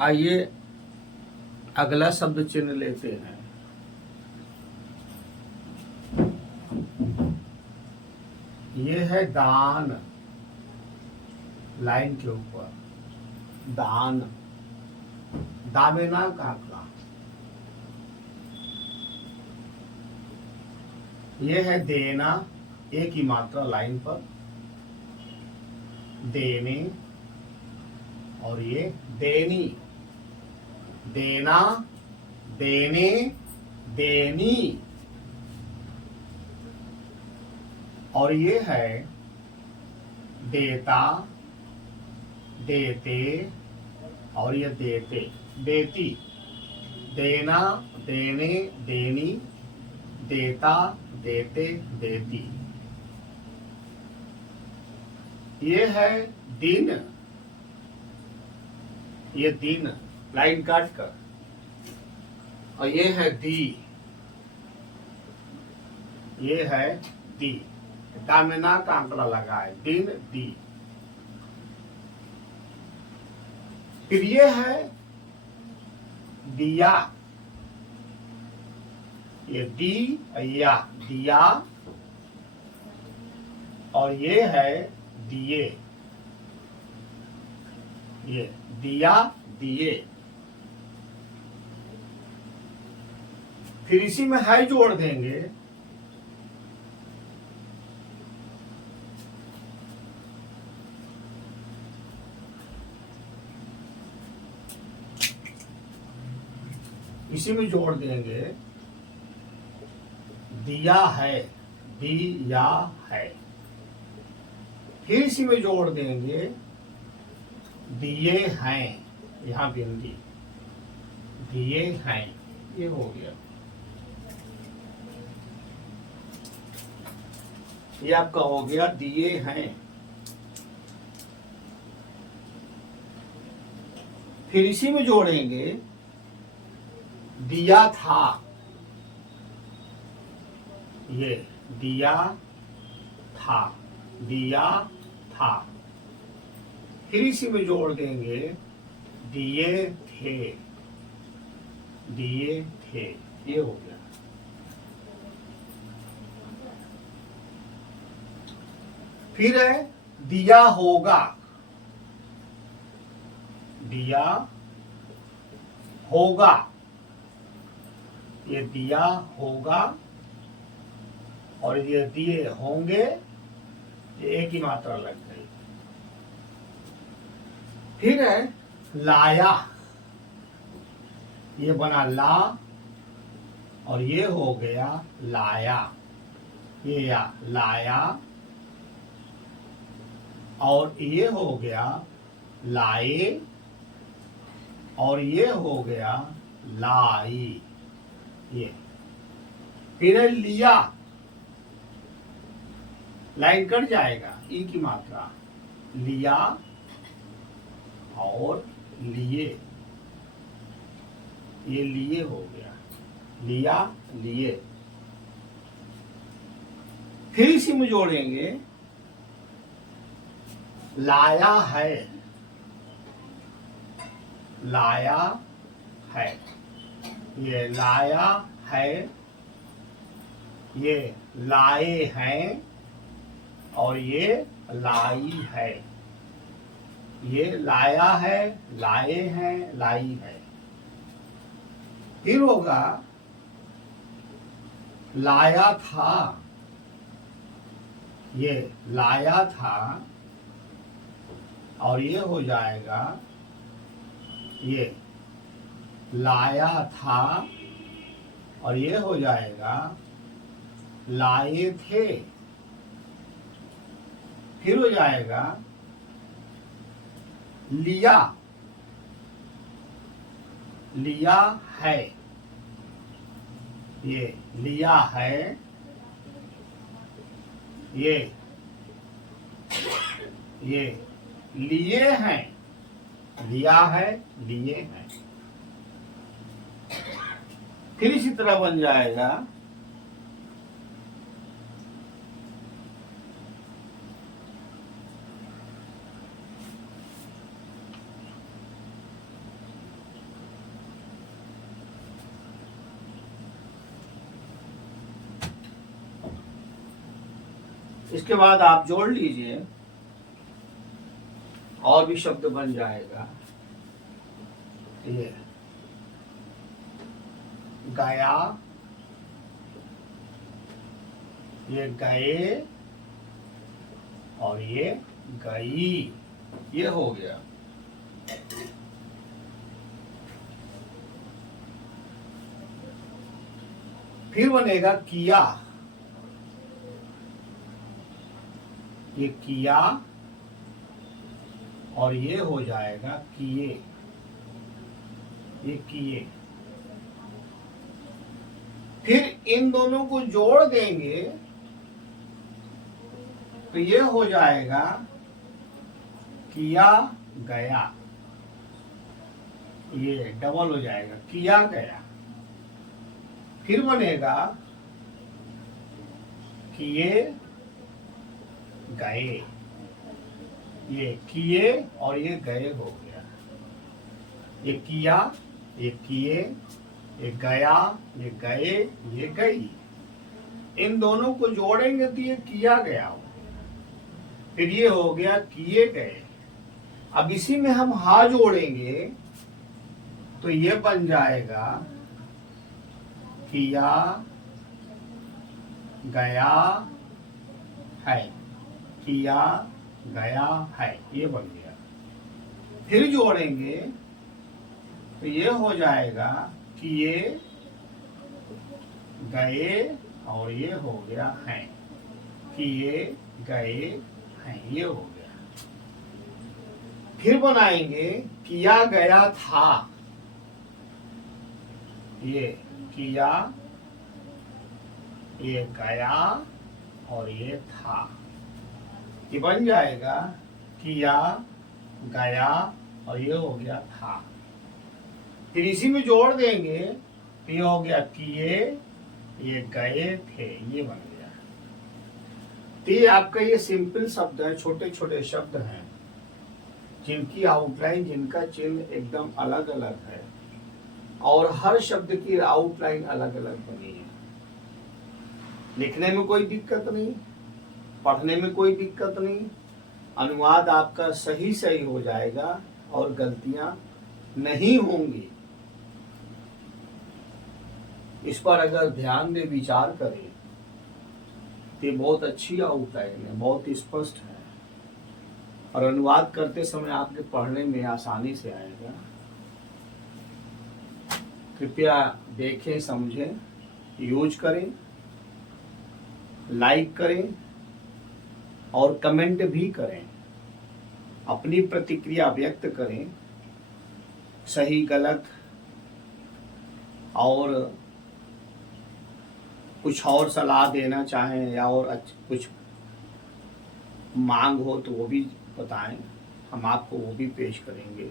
आइए अगला शब्द चिन्ह लेते हैं। ये है दान, लाइन के ऊपर दान, दामेना का आंकड़ा। ये है देना, एक ही मात्रा लाइन पर, देने, और ये देनी, देना, देने, देनी, और ये है देता, देते, और ये देते, देती, देना, देने, देनी, देता, देते, देती। ये है दिन, ये दिन लाइन काट कर, और ये है दी, ये है दी, दामेना का आंकड़ा लगा है, दिन, दी। फिर ये है दिया, ये दी या दिया, और ये है दिए, ये दिया, दिए। फिर इसी में है जोड़ देंगे, इसी में जोड़ देंगे दिया है, दिया है। फिर इसी में जोड़ देंगे दिए हैं, यहां बिंदी, दिए हैं, ये हो गया। ये आपका हो गया दिए हैं। फिर इसी में जोड़ेंगे दिया था, ये दिया था, दिया था। फिर इसी में जोड़ देंगे दिए थे, दिए थे, ये हो गया। फिर है दिया होगा, दिया होगा, ये दिया होगा, और ये दिए होंगे, ये एक ही मात्रा लग गई। फिर है लाया, ये बना ला, और ये हो गया लाया, ये या लाया, और ये हो गया लाए, और ये हो गया लाई, ये। फिर है लिया, लाइन कट जाएगा, ई की मात्रा, लिया और लिए, ये लिए हो गया, लिया, लिए। फिर इसी में जोड़ेंगे लाया है, लाया है, ये लाया है, ये लाए हैं, और ये लाई है, ये लाया है, लाए हैं, लाई है। फिर होगा लाया था, ये लाया था, और ये हो जाएगा ये लाया था, और ये हो जाएगा लाए थे। फिर हो जाएगा लिया, लिया है, ये लिया है, ये लिए हैं, लिया है, लिए हैं। फिर इसी तरह बन जाएगा इसके बाद आप जोड़ लीजिए, और भी शब्द बन जाएगा। ये गया, ये गए, और ये गई, ये हो गया। फिर बनेगा किया, ये किया, और ये हो जाएगा किए, ये किए। फिर इन दोनों को जोड़ देंगे तो ये हो जाएगा किया गया, ये डबल हो जाएगा किया गया। फिर बनेगा किए गए, ये किए और ये गए हो गया। ये किया, ये किए, ये गया, ये गए, ये गई। इन दोनों को जोड़ेंगे तो ये किया गया हो, फिर ये हो गया किए गए। अब इसी में हम हा जोड़ेंगे तो ये बन जाएगा किया गया है, किया गया है, ये बन गया। फिर जोड़ेंगे तो ये हो जाएगा किए गए, और ये हो गया है, किए गए हैं, ये हो गया। फिर बनाएंगे किया गया था, ये किया, ये गया, और ये था, ये बन जाएगा किया गया, और ये हो गया था। फिर इसी में जोड़ देंगे तो ये हो गया किए, ये गए थे, ये बन गया। तो ये आपका ये सिंपल शब्द है, छोटे छोटे शब्द हैं जिनकी आउटलाइन, जिनका चिन्ह एकदम अलग अलग है, और हर शब्द की आउटलाइन अलग अलग बनी है। लिखने में कोई दिक्कत नहीं, पढ़ने में कोई दिक्कत नहीं, अनुवाद आपका सही सही हो जाएगा और गलतियां नहीं होंगी। इस पर अगर ध्यान में विचार करें तो बहुत अच्छी आउटलाइन है, बहुत स्पष्ट है, और अनुवाद करते समय आपके पढ़ने में आसानी से आएगा। कृपया देखें, समझें, यूज करें, लाइक करें और कमेंट भी करें, अपनी प्रतिक्रिया व्यक्त करें, सही गलत, और कुछ और सलाह देना चाहें या और कुछ मांग हो तो वो भी बताएं, हम आपको वो भी पेश करेंगे।